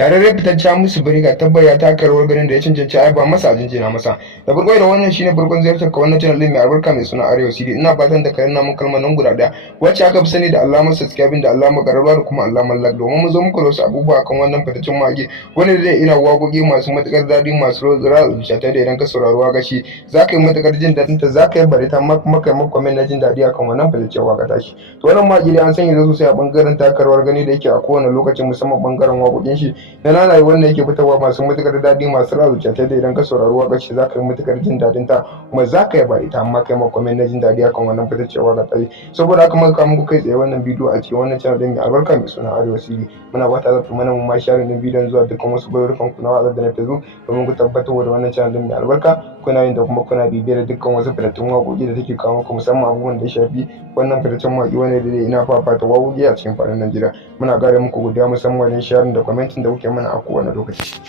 Shahararren fitaccen Hamisu Breaker tabbas ya taka rawar ganin da ya cancanci a yaba masa a jinjina masa. Da farko da wannan shine farkon ziyartar ka wannan channel din mai albarka mai suna Arewa CD. Ina fatan da ka ranna mun kalmar nan guda daya wacce aka fi sani da alamar subscribing da alamar gararwa da kuma alamar like domin mu zo muku da wasu abubuwa kan wannan fitaccen mage wanda zai ina waƙoƙi masu matukar daɗi masu rawar zuciya da idan ka saurari waƙa shi zaka yi matukar jin daɗin ta zaka yi bari ta kuma kai maka comment na jin daɗi akan wannan fitaccen waƙa ta shi. To wannan mage dai an sanya da sosai a bangaren taka rawar gani da yake a kowane lokacin musamman bangaren waƙoƙin shi na nanaye wanda yake fitarwa masu matukar daɗi masu rawar zuciya da idan ka saurari waƙar shi zaka yi matukar jin daɗin ta kuma zaka yi bari ta amma kai maka comment na jin daɗi akan wannan fitaccen waƙa ta shi. Saboda haka muka kawo muku kai tsaye wannan bidiyo a cikin wannan channel din mai albarka mai suna Arewa CD. Muna fata za ku mana mu ma share din bidiyon zuwa dukkan wasu gururrukan ku na watsa da na tazo domin ku tabbatar da wannan channel din mai albarka kuna yin da kuma kuna bibiyar dukkan wasu fitattun waƙoƙi da take kawo muku musamman abubuwan da ya shafi wannan fitaccen waƙi wanda da ina fafata waƙoƙi a cikin faɗin Najeriya. Muna ƙara muku godiya musamman wajen sharing da commenting da kuke mana a kowane lokaci.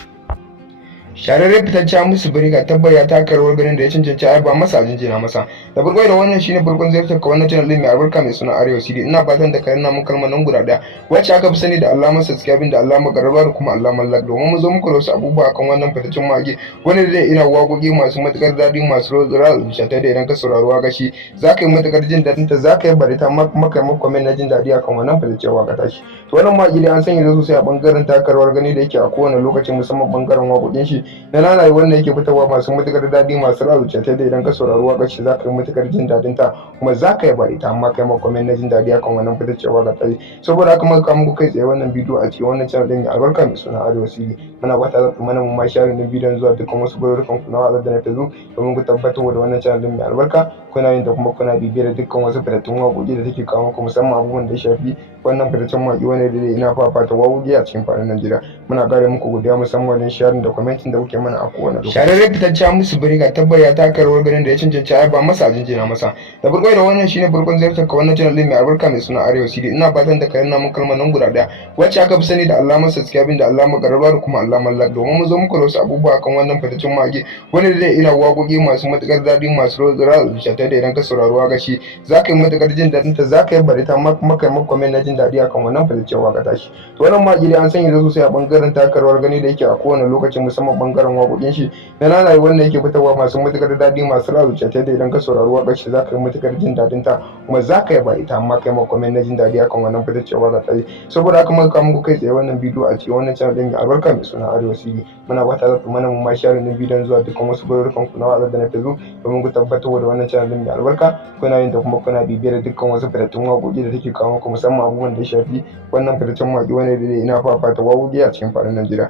Shahararren fitaccen Hamisu Breaker tabbas ya taka rawar ganin da ya cancanci a yaba masa a jinjina masa. Da farko da wannan shine farkon ziyartar ka wannan channel din mai albarka mai suna Arewa CD. Ina fatan da ka ranna mun kalmar nan guda daya wacce aka fi sani da alamar subscribing da alamar gararwa da kuma alamar like domin mu zo muku da wasu abubuwa kan wannan fitaccen mage wanda zai ina waƙoƙi masu matukar daɗi masu rawar zuciya da idan ka saurari waƙa shi zaka yi matukar jin daɗin ta zaka yi bari ta kuma kai maka comment na jin daɗi akan wannan fitaccen waƙa ta shi. To wannan mage dai an sanya da sosai a bangaren taka rawar gani da yake a kowane lokacin musamman bangaren waƙoƙin shi na nanaye wanda yake fitarwa masu matukar daɗi masu rawar zuciya da idan ka saurari waƙar shi zaka yi matukar jin daɗin ta kuma zaka yi bari ta amma kai maka comment na jin daɗi akan wannan fitaccen waƙa ta shi. Saboda haka muka kawo muku kai tsaye wannan bidiyo a cikin wannan channel din mai albarka mai suna Arewa CD. Muna fata za ku mana mu ma share din bidiyon zuwa dukkan wasu gururrukan ku na watsa da na tazo domin ku tabbatar da wannan channel din mai albarka kuna yin da kuma kuna bibiyar dukkan wasu fitattun waƙoƙi da take kawo muku musamman abubuwan da ya shafi wannan fitaccen waƙi wanda da ina fafata waƙoƙi a cikin faɗin Najeriya. Muna ƙara muku godiya musamman wajen sharing da commenting da kuke mana a kowane lokaci. Shahararren fitaccen Hamisu Breaker tabbas ya taka rawar ganin da ya cancanci a yaba masa a jinjina masa. Da farko da wannan shine farkon ziyartar ka wannan channel din mai albarka mai suna Arewa CD. Ina fatan da ka ranna mun kalmar nan guda daya wacce aka fi sani da alamar subscribing da alamar gararwa da kuma alamar like domin mu zo muku da wasu abubuwa kan wannan fitaccen mage wanda zai ina waƙoƙi masu matukar daɗi masu rawar zuciya da idan ka saurari waƙa shi zaka yi matukar jin daɗin ta zaka yi bari ta kuma kai maka comment na jin daɗi akan wannan fitaccen waƙa ta shi. To wannan mage dai an sanya da sosai a bangaren taka rawar gani da yake a kowane lokacin musamman bangaren waƙoƙin shi na nanaye wanda yake fitarwa masu matukar daɗi masu rawar zuciya da idan ka saurari waƙar shi zaka yi matukar jin daɗin ta kuma zaka yi bari ta amma kai maka comment na jin daɗi akan wannan fitaccen waƙa ta shi. Saboda haka muka kawo muku kai tsaye wannan bidiyo a cikin wannan channel din mai albarka mai suna Arewa CD. Muna fata za ku mana mu ma share din bidiyon zuwa dukkan wasu gururrukan ku na watsa da na tazo domin ku tabbatar da wannan channel din mai albarka kuna yin da kuma kuna bibiyar dukkan wasu fitattun waƙoƙi da take kawo muku musamman abubuwan da ya shafi wannan fitaccen waƙi wanda da ina fafata waƙoƙi a cikin faɗin Najeriya.